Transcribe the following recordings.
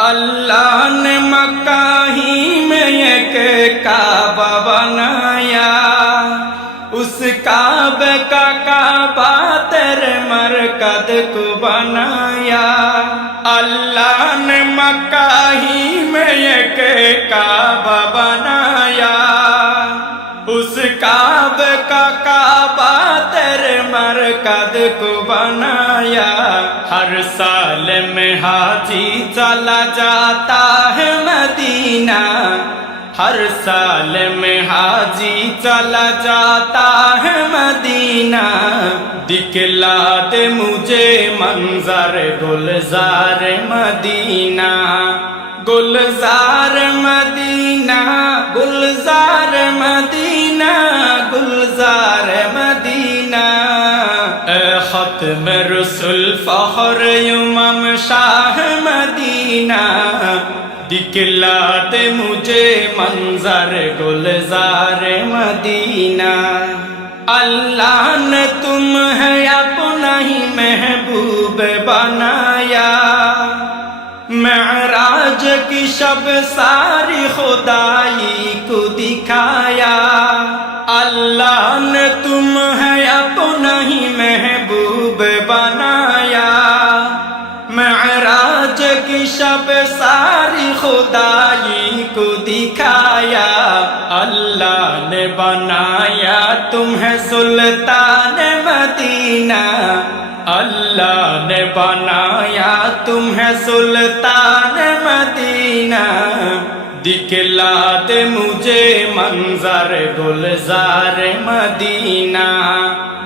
अल्लाह ने मक्का ही में एक काबा बनाया, उस काबे का काबा तेरे मरकद को बनाया। अल्लाह ने मक्का ही में एक काबा बनाया, उस काबे का काबा तेरे मरकद को बनाया। हर साल में हाजी चला जाता है मदीना, हर साल में हाजी चला जाता है मदीना। दिखला दे मुझे मंजर गुलजार मदीना, गुलजार मदीना, गुलजार मदीना, गुलजार मदीना। ए खत्म रसूल फख्र इमाम शाह मदीना, दिखला दे मुझे मंजर गुलजार मदीना। अल्लाह ने तुम्हें अपना ही महबूब बनाया, मेराज की शब सारी खुदाई को दिखाया। अल्लाह ने तुम्हें अपना ही महबूब बनाया, मेराज की शब सारी खुदाई को दिखाया। अल्लाह ने बनाया तुम्हें सुल्तान मदीना, अल्लाह ने बनाया तुम्हें सुल्तान मदीना। दिखला दे मुझे मंजर गुलजार मदीना,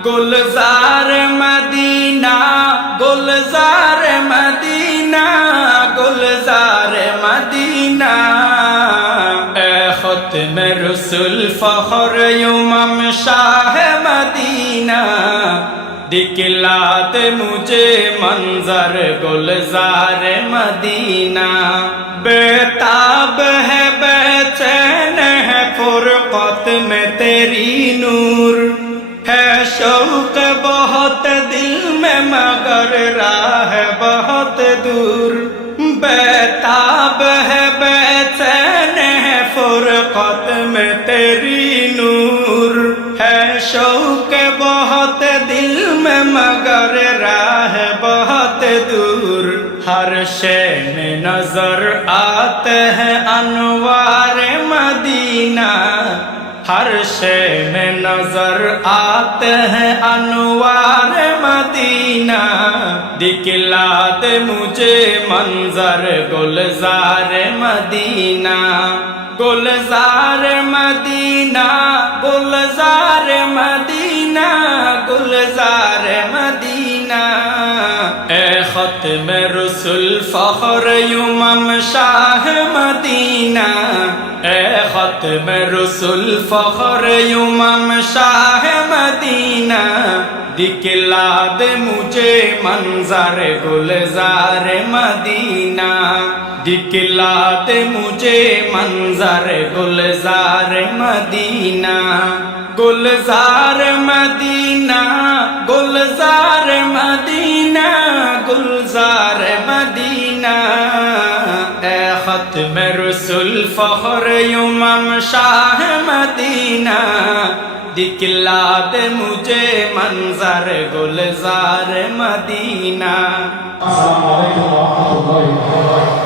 गुलजार मदीना, गुलजार मदीना, गुलजार मदीना। ए खत्म रसूल फख्र इमाम शाह मदीना, दिखला दे मुझे मंजर गुलजार मदीना। बेताब है बेचैन है फुरकत में तेरी नूर, है शौक बहुत दिल में मगर राह बहुत दूर। बेताब है बेचैन है फुरकत में तेरी नूर, है शौक बहुत दिल में मगर राह बहुत दूर। हर शय में नजर आते हैं अनवार मदीना, हर शय में नजर आते हैं अनवार मदीना। दिखला दे मुझे मंजर गुलजार मदीना, गुलजार मदीना, गुलजार मदीना, गुलजार मदीना। ए खत्म रसूल फख्र इमाम शाह मदीना, ए खत्म रसूल फख्र इमाम शाह मदीना। दिखला दे मुझे मंजर गुलजार मदीना, दिखला दे मुझे मंजर गुलजार मदीना, गुलजार मदीना, गुलजार मदीना, गुलजार मदीना। ए खत्म रसूल फख्र इमाम शाह मदीना, दिखला दे मुझे मंजर गुलजार मदीना। अस्सलामु अलैकुम व रहमतुल्लाहि व बरकातुहू।